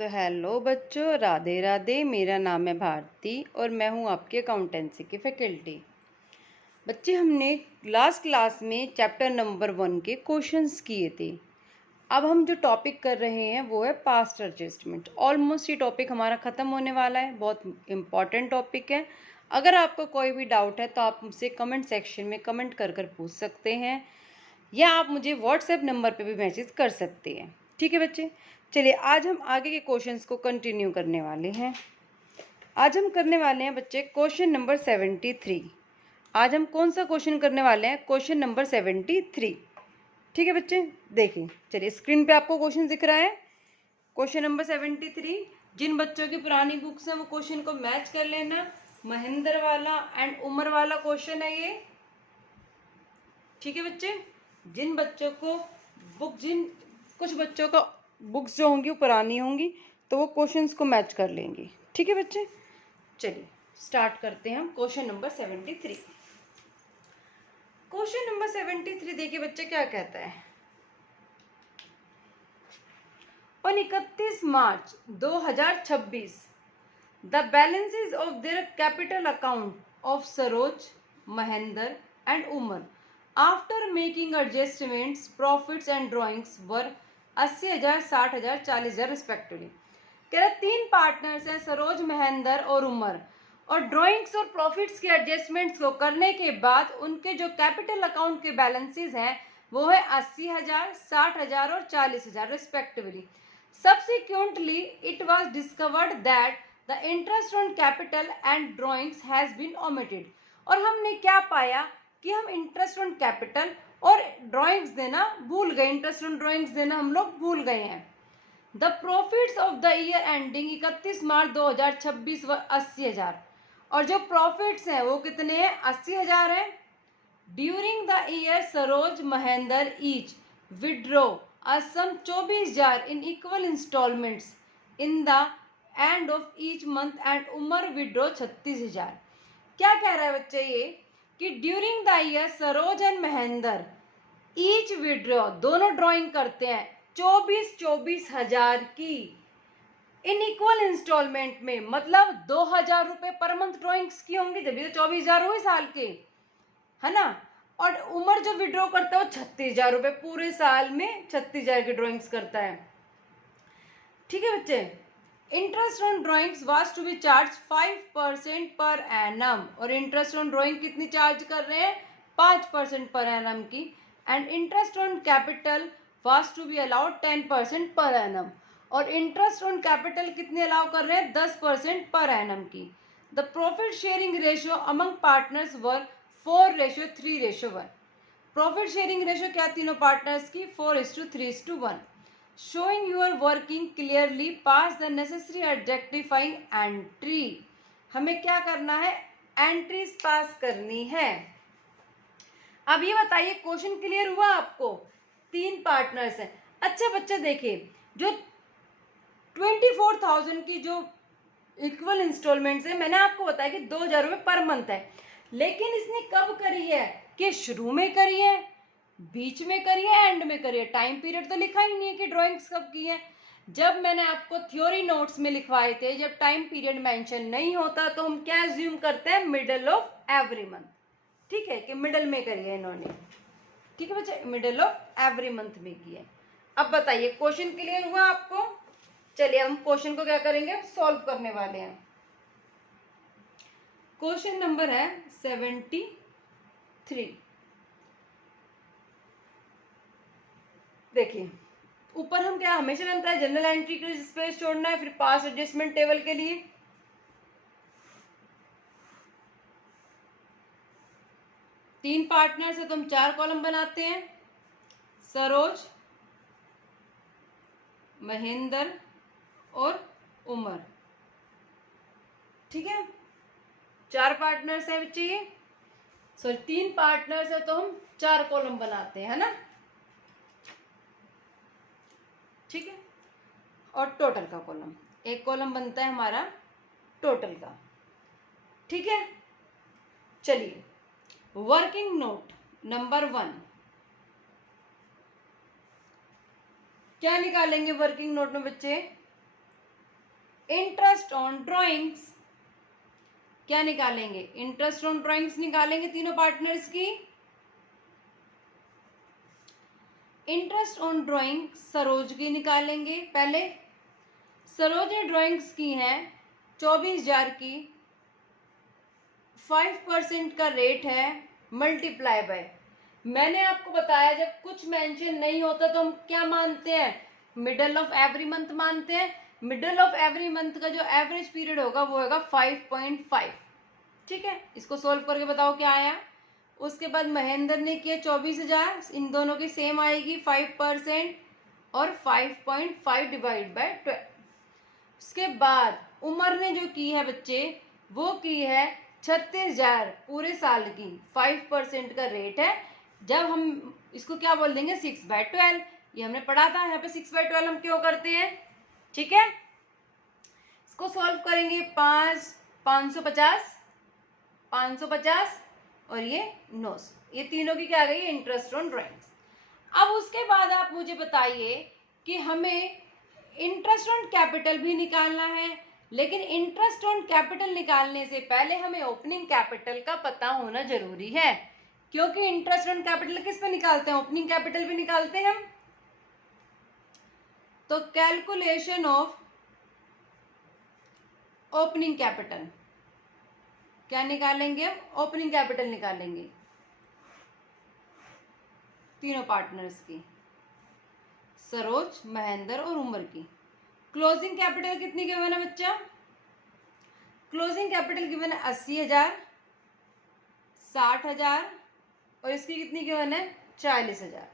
तो हेलो बच्चों, राधे राधे। मेरा नाम है भारती और मैं हूँ आपकी अकाउंटेंसी की फैकल्टी। बच्चे, हमने लास्ट क्लास में चैप्टर नंबर 1 के क्वेश्चंस किए थे। अब हम जो टॉपिक कर रहे हैं वो है पास्ट एडजस्टमेंट। ऑलमोस्ट ये टॉपिक हमारा ख़त्म होने वाला है। बहुत इम्पॉर्टेंट टॉपिक है। अगर आपको कोई भी डाउट है तो आप मुझसे कमेंट सेक्शन में कमेंट कर पूछ सकते हैं, या आप मुझे व्हाट्सएप नंबर पे भी मैसेज कर सकते हैं। ठीक है बच्चे, चलिए आज हम आगे के क्वेश्चंस को कंटिन्यू करने वाले हैं। आज हम करने वाले हैं बच्चे क्वेश्चन नंबर 73। आज हम कौन सा क्वेश्चन करने वाले हैं? Question number 73। ठीक है बच्चे, देखिए, चलिए स्क्रीन पे आपको क्वेश्चन दिख रहा है। Question number 73। जिन बच्चों की पुरानी बुक्स हैं वो क्वेश्चन को मैच कर लेना। महेंद्र वाला एंड उमर वाला क्वेश्चन है ये। ठीक है बच्चे, जिन बच्चों को कुछ बच्चों का बुक्स जो होंगी वो पुरानी होंगी तो वो क्वेश्चंस को मैच कर लेंगे। ठीक है बच्चे, चलिए स्टार्ट करते हैं हम क्वेश्चन नंबर 73। क्वेश्चन नंबर 73 देखिए बच्चे क्या कहता है। On 31 March 2026 the balances of their capital account of Saroj, Mahendra and Umar after making adjustments, profits and drawings were 80,000, 60,000, 40,000 respectively. कह रहे 3 पार्टनर्स हैं, सरोज, महेंद्र और उमर, और ड्राइंग्स और प्रॉफिट्स के एडजस्टमेंट्स को करने के बाद उनके जो कैपिटल अकाउंट के बैलेंसेस हैं वो है 80,000, 60,000 और 40,000 respectively. Subsequently, it was discovered that the interest on capital and drawings has been omitted। और हमने क्या पाया कि हम इंटरेस्ट ऑन कैपिटल और ड्राइंग्स देना भूल गए। इंटरेस्ट ऑन ड्राइंग्स देना हम लोग भूल गए हैं। The profits of the year ending 31 March 2026 व 80,000, और जो प्रॉफिट्स हैं वो कितने हैं? 80,000 हैं। During the year Saroj, Mahendra each withdraw a sum 24,000 in equal installments in the end of each month and Umar withdraw 36,000। क्या कह रहा है बच्चे ये कि during the year Saroj and Mahendra each withdraw, दोनों ड्राइंग करते हैं 24,000 की इन इक्वल इंस्टॉलमेंट में, मतलब 2,000 रुपये पर मंथ ड्राइंग्स की होंगी, जब ये 24,000 हुए साल के, है ना। और उमर जो विड्रॉ करता है वो 36,000 रुपये पूरे साल में 36,000 की ड्राइंग्स करता है। ठीक है बच्चे, interest on drawings was to be charge 5% per annum, और इंटरेस्ट ऑन ड्राइंग कितनी चार्ज कर रहे हैं? 5% पर एनम की। And interest on capital was to be allowed 10% per annum, और इंटरेस्ट ऑन कैपिटल कितने अलाउ कर रहे हैं? 10% पर एनम की। The profit sharing ratio among partners were 4:3:1। Profit sharing ratio क्या तीनों पार्टनर्स की? 4:3:1। Showing your working clearly pass the necessary adjusting entry. हमें क्या करना है? एंट्रीज पास करनी है। अब ये बताइए, क्वेश्चन क्लियर हुआ आपको? 3 पार्टनर्स हैं। अच्छा बच्चे देखिए, जो 24,000 की जो इक्वल इंस्टॉलमेंट्स है, मैंने आपको बताया कि 2,000 रुपये पर मंथ है, लेकिन इसने कब करी है? कि शुरू में करी है, बीच में करी है, एंड में करी है। टाइम पीरियड तो लिखा ही नहीं है कि ड्राइंग्स कब की है। जब मैंने आपको थ्योरी नोट्स में लिखवाए थे, जब टाइम पीरियड मेंशन नहीं होता तो हम क्या एज्यूम करते हैं? Middle of every month. ठीक है, कि मिडल में करी है इन्होंने। ठीक है बच्चे, मिडल ऑफ एवरी मंथ में की है। अब बताइए, क्वेश्चन क्लियर हुआ आपको? चलिए हम क्वेश्चन को क्या करेंगे? सॉल्व करने वाले हैं। क्वेश्चन नंबर है 73। देखिए, ऊपर हम क्या हमेशा बनता है जनरल एंट्री के लिए स्पेस छोड़ना है, फिर पास एडजस्टमेंट टेबल के लिए। तीन पार्टनर्स है तो हम 4 कॉलम बनाते हैं, सरोज, महेंद्र और उमर। ठीक है, 4 पार्टनर्स है बच्चे ये, सॉरी 3 पार्टनर्स है तो हम 4 कॉलम बनाते हैं, है ना। ठीक है, और टोटल का कॉलम, एक कॉलम बनता है हमारा टोटल का। ठीक है, चलिए वर्किंग नोट नंबर 1 क्या निकालेंगे वर्किंग नोट में बच्चे? इंटरेस्ट ऑन ड्राइंग्स, क्या निकालेंगे? इंटरेस्ट ऑन ड्राइंग्स निकालेंगे तीनों पार्टनर्स की। इंटरेस्ट ऑन ड्राइंग सरोज की निकालेंगे। पहले सरोज ने ड्राइंग्स की हैं 24,000 की, 5% का रेट है, मल्टीप्लाई बाय, मैंने आपको बताया जब कुछ मेंशन नहीं होता तो हम क्या मानते हैं? मिडल ऑफ एवरी मंथ मानते हैं। मिडल ऑफ एवरी मंथ का जो एवरेज पीरियड होगा वो होगा 5.5। ठीक है, इसको सोल्व करके बताओ क्या आया। उसके बाद महेंद्र ने किया 24,000, इन दोनों की सेम आएगी 5% और 5.5 डिवाइड बाय 12। उसके बाद उमर ने जो की है बच्चे वो की है 36,000 पूरे साल की, 5% का रेट है। जब हम इसको क्या बोल देंगे? 6/12, ये हमने पढ़ा था। यहाँ पे 6/12 हम क्यों करते हैं? ठीक है, इसको सॉल्व करेंगे। 550 और ये 900, ये तीनों की क्या गई? Interest on drawings. अब उसके बाद आप मुझे बताइए कि हमें इंटरेस्ट ऑन कैपिटल भी निकालना है, लेकिन इंटरेस्ट ऑन कैपिटल निकालने से पहले हमें ओपनिंग कैपिटल का पता होना जरूरी है, क्योंकि इंटरेस्ट ऑन कैपिटल किस पे निकालते हैं? ओपनिंग कैपिटल पे निकालते हैं हम। तो कैलकुलेशन ऑफ ओपनिंग कैपिटल, क्या निकालेंगे हम? ओपनिंग कैपिटल निकालेंगे तीनों पार्टनर्स की, सरोज, महेंद्र और उमर की। क्लोजिंग कैपिटल कितनी गिवन है बच्चा? क्लोजिंग कैपिटल गिवन है 80,000, 60,000 और इसकी कितनी गिवन है? 40,000।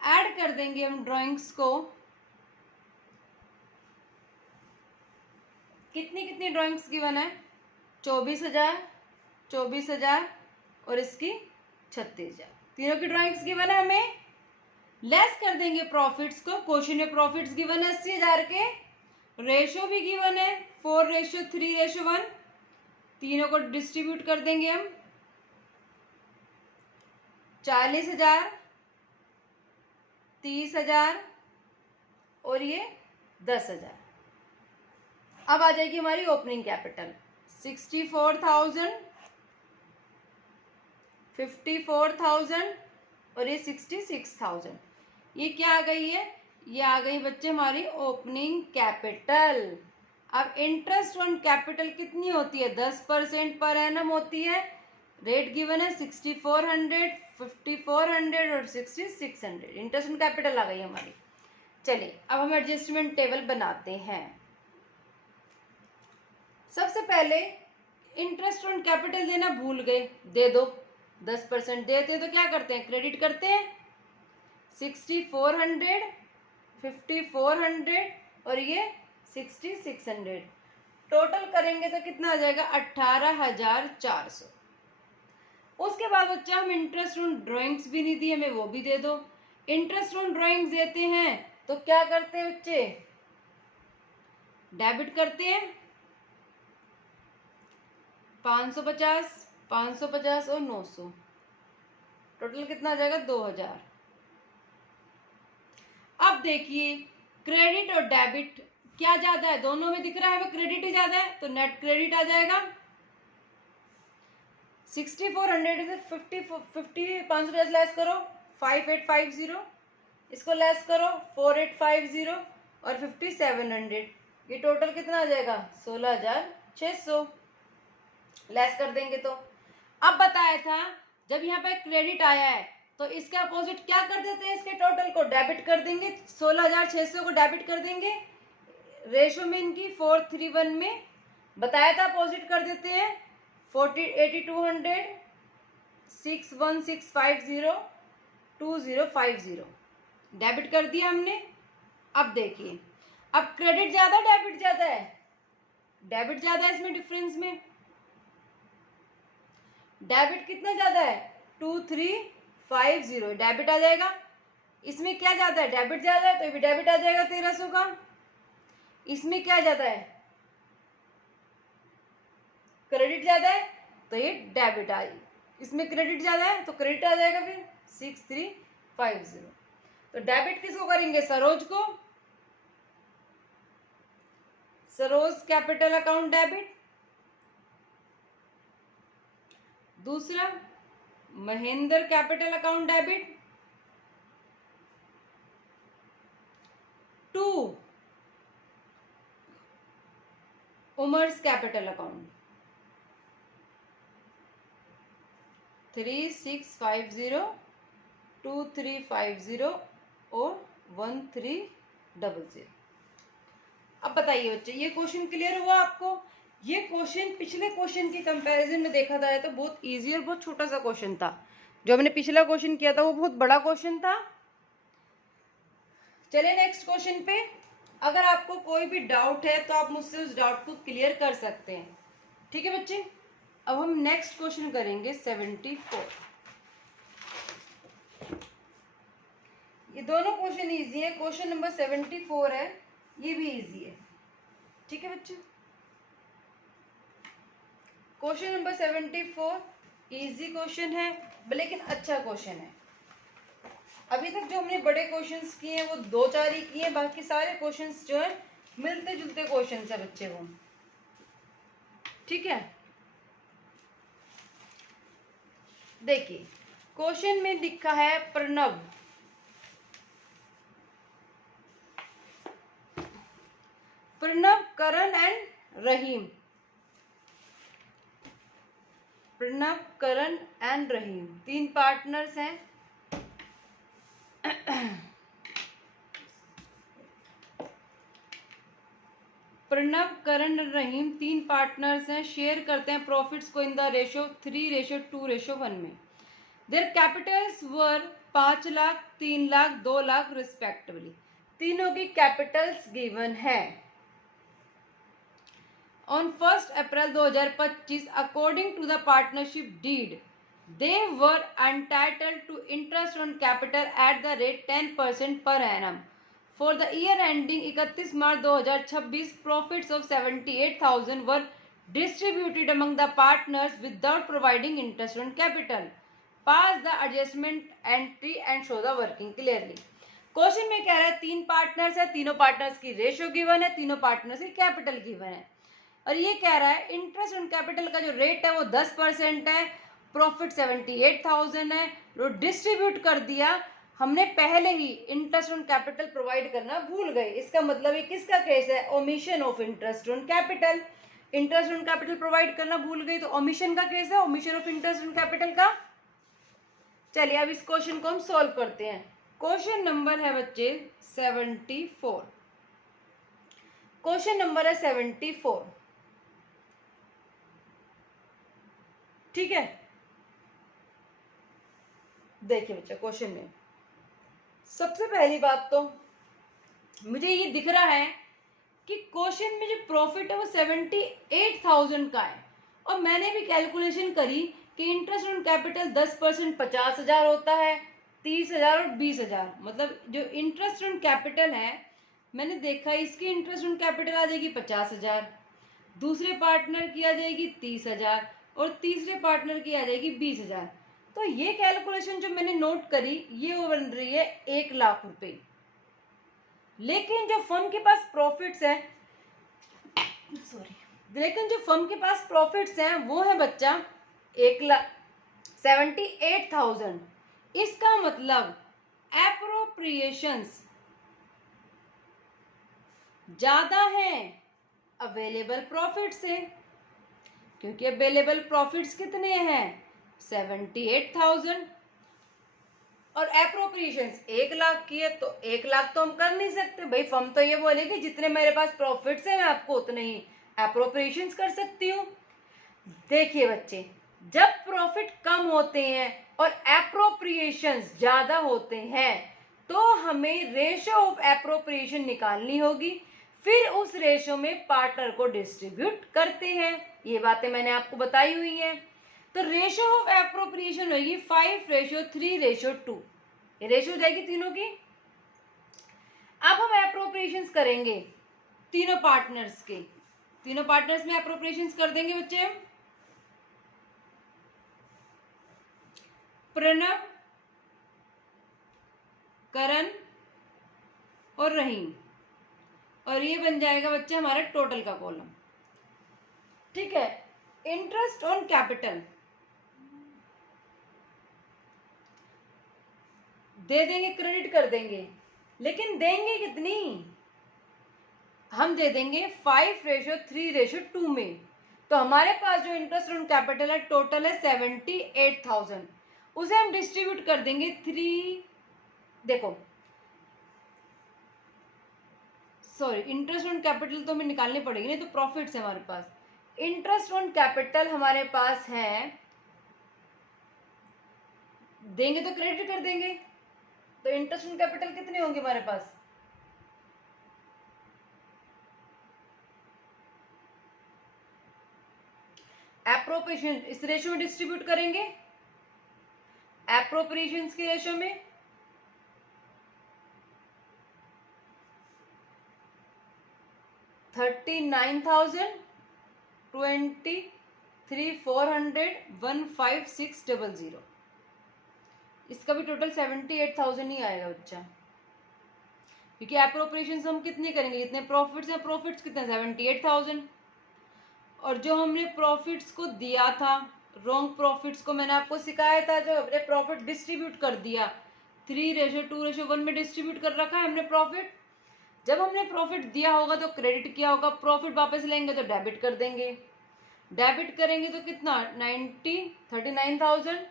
ऐड कर देंगे हम ड्राइंग्स को, कितनी कितनी ड्राइंग्स गिवन है? 24,000 और इसकी 36,000, तीनों की ड्राइंग्स गिवन है हमें। लेस कर देंगे प्रॉफिट्स को, क्वेश्चन में प्रॉफिट्स गिवन है 80,000 के, रेशो भी गिवन है 4:3:1, तीनों को डिस्ट्रीब्यूट कर देंगे हम। 40,000, 30,000 और ये 10,000। अब आ जाएगी हमारी ओपनिंग कैपिटल 64,000, 54,000 और ये 66,000। ये क्या आ गई है? ये आ गई बच्चे हमारी ओपनिंग कैपिटल। अब इंटरेस्ट ऑन कैपिटल कितनी होती है? 10% पर एनम होती है। रेट गिवन है 6400, 5400 और 6600। इंटरेस्ट ऑन कैपिटल आ गई हमारी। चलिए अब हम एडजस्टमेंट टेबल बनाते हैं। सबसे पहले इंटरेस्ट ऑन कैपिटल देना भूल गए, दे दो। 10% देते हैं तो क्या करते हैं? क्रेडिट करते हैं। 6400, 5400 और ये 6600, टोटल करेंगे तो कितना आ जाएगा? 18,400। उसके बाद बच्चा हम इंटरेस्ट ऑन ड्राइंग्स भी नहीं दी हमें, वो भी दे दो। इंटरेस्ट ऑन ड्राइंग्स देते हैं तो क्या करते हैं बच्चे? डेबिट करते हैं 550, 550 और 900, टोटल कितना आ जाएगा? 2,000। अब देखिए क्रेडिट और डेबिट क्या ज्यादा है? दोनों में दिख रहा है क्रेडिट ही ज्यादा है, तो नेट क्रेडिट आ जाएगा। 6400 से 550 लेस करो 5850, इसको लेस करो 4850 और 5700, ये टोटल कितना आ जाएगा? 16,600। लेस कर देंगे तो अब बताया था जब यहाँ पे क्रेडिट आया है तो इसके अपोजिट क्या कर देते हैं? इसके टोटल को डेबिट कर देंगे। 16,600 को डेबिट कर देंगे। रेशो में इनकी 4:3:1 में बताया था अपोजिट कर देते हैं। 8200, 61650, 2050 डेबिट कर दिया हमने। अब देखिए अब क्रेडिट ज्यादा डेबिट ज्यादा है? डेबिट ज्यादा है इसमें, डिफरेंस में डेबिट कितना ज्यादा है? 2350 डेबिट आ जाएगा। इसमें क्या ज्यादा है? डेबिट ज्यादा है तो ये भी डेबिट आ जाएगा 1300 का। इसमें क्या ज्यादा है? क्रेडिट ज्यादा है तो ये डेबिट आएगी। इसमें क्रेडिट ज्यादा है तो क्रेडिट आ जाएगा फिर 6350। तो डेबिट किसको करेंगे? सरोज को। Saroj capital account debit. दूसरा महेंद्र कैपिटल अकाउंट डेबिट। 2 उमर्स कैपिटल अकाउंट। 3650 2350 और 1300। अब बताइए बच्चे, ये क्वेश्चन क्लियर हुआ आपको? ये क्वेश्चन पिछले क्वेश्चन के कंपैरिजन में देखा जाए तो बहुत इजी और बहुत छोटा सा क्वेश्चन था। जो हमने पिछला क्वेश्चन किया था वो बहुत बड़ा क्वेश्चन था। चलिए नेक्स्ट क्वेश्चन पे। अगर आपको कोई भी डाउट है तो आप मुझसे उस डाउट को क्लियर कर सकते हैं। ठीक है बच्चे, अब हम नेक्स्ट क्वेश्चन करेंगे 74। ये दोनों क्वेश्चन इजी है। क्वेश्चन नंबर 74 है, ये भी इजी है। ठीक है बच्चे, क्वेश्चन नंबर 74 इजी क्वेश्चन है लेकिन अच्छा क्वेश्चन है। अभी तक जो हमने बड़े क्वेश्चंस किए हैं वो 2-4 ही किए हैं, बाकी सारे क्वेश्चंस जो है मिलते जुलते क्वेश्चंस है बच्चे वो। ठीक है, देखिए क्वेश्चन में लिखा है Pranav Karan and Rahim. Pranav Karan and Rahim 3 partners हैं। प्रणव करण रहीम 3 पार्टनर्स हैं, शेयर करते हैं प्रॉफिट्स को इन द रेशियो 3:2:1 में। Their capitals were 5 lakh, 3 lakh, 2 lakh respectively. तीनों की कैपिटल्स गिवन है। On 1st April 2025, according to the partnership deed, they were entitled to interest on capital at the rate 10% per annum. For the year ending 31 March 2026, profits of 78,000 were distributed among the partners without providing interest on capital. Pass the adjustment entry and show the working clearly. Question में कह रहा है 3 partners है, तीनों partners की ratio given है, तीनों partners की कैपिटल गिवन है और ये कह रहा है इंटरेस्ट ऑन कैपिटल का जो रेट है वो 10% है, प्रॉफिट 78,000 है, जो डिस्ट्रीब्यूट कर दिया हमने पहले ही इंटरेस्ट ऑन कैपिटल प्रोवाइड करना भूल गए। इसका मतलब ये किसका केस है? Omission of interest on capital. Interest on capital provide करना भूल गई तो ओमिशन का केस है, omission of interest on capital का। चलिए अब इस क्वेश्चन को हम सॉल्व करते हैं। क्वेश्चन नंबर है बच्चे 74। क्वेश्चन नंबर है 74। ठीक है, देखिए बच्चा क्वेश्चन में सबसे पहली बात तो मुझे ये दिख रहा है कि क्वेश्चन में जो प्रॉफिट है वो 78,000 का है और मैंने भी कैलकुलेशन करी कि इंटरेस्ट ऑन कैपिटल 10% 50,000 होता है, 30,000 और 20,000। मतलब जो इंटरेस्ट ऑन कैपिटल है मैंने देखा इसकी इंटरेस्ट ऑन कैपिटल आ जाएगी 50,000, दूसरे पार्टनर की आ जाएगी 30,000 और तीसरे पार्टनर की आ जाएगी 20,000। तो ये कैलकुलेशन जो मैंने नोट करी ये वो बन रही है 1 लाख रुपए। लेकिन जो फर्म के पास प्रॉफिट्स है वो है बच्चा 1,78,000। इसका मतलब एप्रोप्रिएशंस ज्यादा है अवेलेबल प्रॉफिट से, क्योंकि अवेलेबल प्रॉफिट्स कितने हैं 78,000 और एप्रोप्रिएशंस 1 लाख की है। तो 1 लाख तो हम कर नहीं सकते भाई, फर्म तो ये बोलेगी जितने मेरे पास प्रॉफिट्स हैं मैं आपको उतने ही एप्रोप्रिएशंस कर सकती हूँ। देखिए बच्चे, जब प्रॉफिट कम होते हैं और एप्रोप्रिएशंस ज्यादा होते हैं तो हमें रेशियो ऑफ एप्रोप्रिएशन निकालनी होगी, फिर उस रेशियो में पार्टनर को डिस्ट्रीब्यूट करते हैं। ये बातें मैंने आपको बताई हुई हैं। तो रेशियो ऑफ एप्रोप्रिएशन होगी 5:3:2। ये रेशियो जाएगी तीनों की। अब हम एप्रोप्रिएशंस करेंगे तीनों पार्टनर्स के, तीनों पार्टनर्स में एप्रोप्रिएशंस कर देंगे बच्चे। प्रणव, करण और रहीम और ये बन जाएगा बच्चे हमारे टोटल का कॉलम। ठीक है, इंटरेस्ट ऑन कैपिटल दे देंगे, क्रेडिट कर देंगे, लेकिन देंगे कितनी? हम दे देंगे 5:3:2 में। तो हमारे पास जो इंटरेस्ट ऑन कैपिटल है टोटल है 78,000, उसे हम डिस्ट्रीब्यूट कर देंगे 3, देखो सॉरी, इंटरेस्ट ऑन कैपिटल तो हमें निकालनी पड़ेगी, नहीं तो प्रॉफिट्स है हमारे पास। इंटरेस्ट ऑन कैपिटल हमारे पास है, देंगे तो क्रेडिट कर देंगे, तो इंटरेस्ट ऑन कैपिटल कितने होंगे हमारे पास? एप्रोप्रिएशन इस रेशियो में डिस्ट्रीब्यूट करेंगे, एप्रोप्रिएशन की रेशियो में 39,000 23,400 15600, इसका भी टोटल 78,000 ही आएगा बच्चा, क्योंकि एप्रोप्रिएशन हम कितने करेंगे, जितने प्रॉफिट्स हैं, प्रॉफिट्स कितने 78,000, और जो हमने प्रॉफिट्स को दिया था, रॉन्ग प्रॉफिट्स को मैंने आपको सिखाया था, जो हमने प्रॉफिट डिस्ट्रीब्यूट कर दिया 3:2:1 में डिस्ट्रीब्यूट कर रखा है हमने प्रॉफिट। जब हमने प्रॉफिट दिया होगा तो क्रेडिट किया होगा, प्रॉफिट वापस लेंगे तो डेबिट कर देंगे, डेबिट करेंगे तो कितना 39,000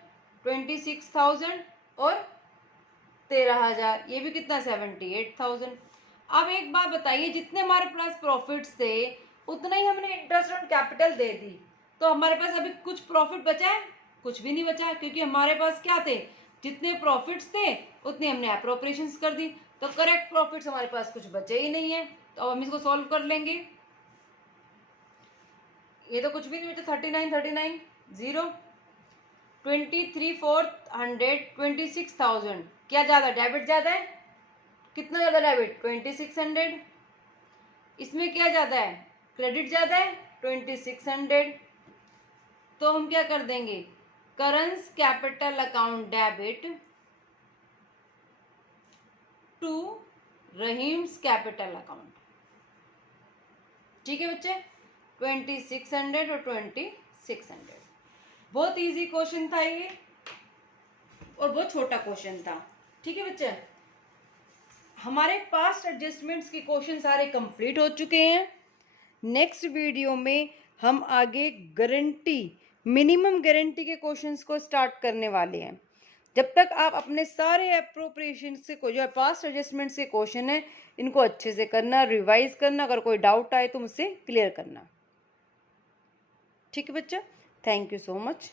26,000 और 13,000, ये भी कितना 78,000। अब एक बात बताइए, जितने हमारे पास प्रॉफिट्स थे उतना ही हमने इंटरेस्ट ऑन कैपिटल दे दी, तो हमारे पास अभी कुछ प्रॉफिट बचा है? कुछ भी नहीं बचा, क्योंकि हमारे पास क्या थे, जितने प्रॉफिट्स थे उतने हमने एप्रोप्रिएशंस कर दी, तो करेक्ट प्रॉफिट्स हमारे पास कुछ बचे ही नहीं है। तो अब हम इसको सॉल्व कर लेंगे, ये तो कुछ भी नहीं बचा, 39 0 23,400 26,000, क्या ज्यादा डेबिट ज्यादा है? कितना ज्यादा डेबिट 2600, इसमें क्या ज्यादा है, क्रेडिट ज्यादा है 2600। तो हम क्या कर देंगे, current capital account debit to Rahim's capital account. ठीक है बच्चे, 2600 और 2600। बहुत इजी क्वेश्चन था ये, और बहुत छोटा क्वेश्चन था। ठीक है बच्चे, हमारे पास्ट एडजस्टमेंट्स के क्वेश्चन सारे कंप्लीट हो चुके हैं। नेक्स्ट वीडियो में हम आगे गारंटी, मिनिमम गारंटी के क्वेश्चंस को स्टार्ट करने वाले हैं। जब तक आप अपने सारे एप्रोप्रिएशन से जो पास्ट एडजस्टमेंट्स के क्वेश्चन है इनको अच्छे से करना, रिवाइज करना, अगर कोई डाउट आए तो मुझसे क्लियर करना। ठीक है बच्चा, थैंक यू सो मच।